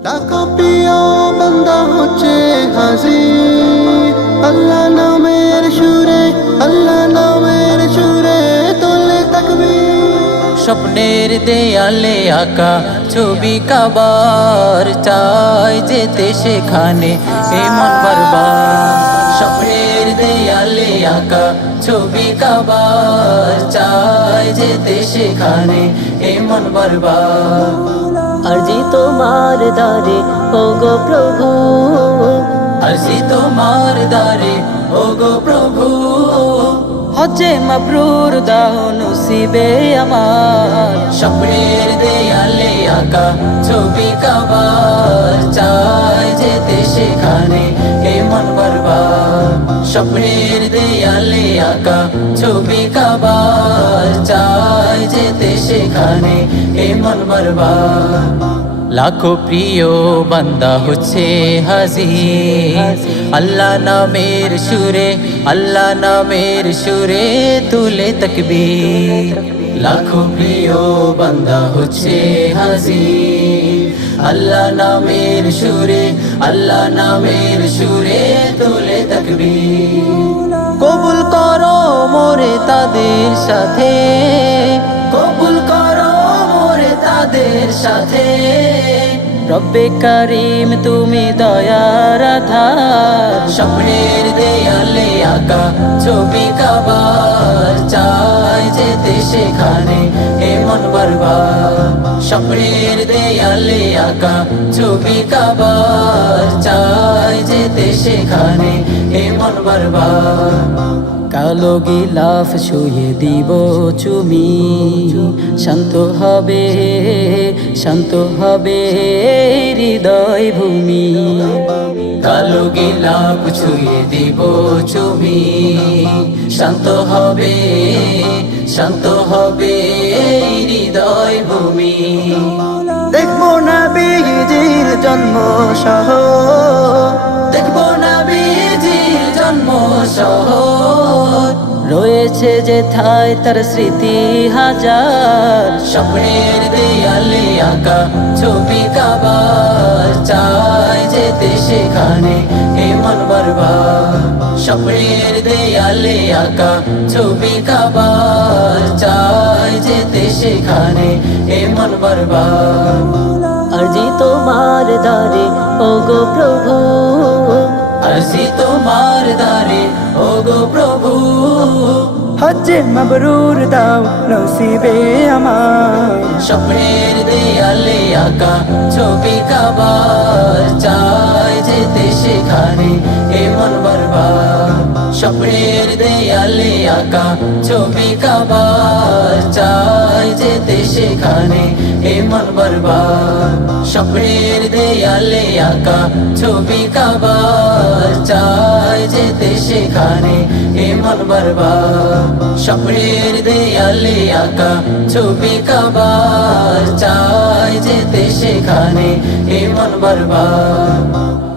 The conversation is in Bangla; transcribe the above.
লাখো প্রিয় বান্দা হচ্ছে হাজি আল্লাহ নামের সুরে, আল্লাহ নামের সুরে তোলে তাকবীর। স্বপ্নের দেয়ালে আঁকা ছবি কাবার, চাই যেতে সেখানে এমন বারবার। স্বপ্নের দেয়ালে আঁকা ছবি কাবার, চাই যেতে সেখানে এমন বারবার। আরজি তোমার দারে ও গো প্রভু। আসি তোমার দ্বারে ও গো প্রভু। হজে মাবরুর দাও নসিবে আমার। স্বপ্নের দেয়ালে আঁকা ছবি কাবার চাই যেতে সেখানে এমন বারবার। স্বপ্নের দেয়ালে আঁকা ছবি কাবার চাই যেতে সেখানে এমন বারবার। লাখো প্রিয় বান্দা হচ্ছে হাজির। আল্লাহ নামের সুরে, আল্লাহ নামের সুরে তুলে তকবীর। লাখো প্রিয় বান্দা হচ্ছে হাজির। আল্লাহ নামের সুরে, আল্লাহ নামের সুরে তুলে তকবীর। কবুল করো মোরে তাদের সাথে। কবুল করো মোরে তাদের সাথে। রব্বে কারিম, তুমি দয়ার আধার স্বপ্নের দেয়ালে আঁকা ছবি কাবার, চাই যেতে সেখানে এমন বারবার স্বপ্নের দেয়ালে আঁকা ছবি কাবার, চাই যেতে সেখানে এমন বারবার কালো গিলাফ শুয়ে দিব চুমি। শান্ত হবে শান্ত হবে হৃদয় ভূমি। কালো গিলাপ ছুঁয়ে দিব চুমি। শান্ত হবে শান্ত হবে হৃদয় ভূমি। দেখব না বীজির জন্ম সহ। রয়েছে যে থাই তার স্মৃতি হাজার। স্বপ্নের দেয়ালে আঁকা ছবি কাবার চাই যেতে সেখানে এমন বারবার। স্বপ্নের দেয়ালে আঁকা ছবি কাবার চাই যেতে সেখানে এমন বারবার। আরজি তোমার দারে ও গো প্রভু। আসি তোমার দ্বারে ও গো প্রভু। হজ্জে মাবরুর দাও, নসিবে আমার। স্বপ্নের দেয়ালে আঁকা ছবি কাবার চাই যেতে সেখানে এমন বারবার স্বপ্নের দেয়ালে আঁকা ছবি কাবার, চাই যেতে সেখানে এমন বারবার স্বপ্নের দেয়ালে আঁকা ছবি কাবার, চাই যেতে সেখানে এমন বারবার স্বপ্নের দেয়ালে আঁকা ছবি কাবার, চাই যেতে সেখানে এমন বারবার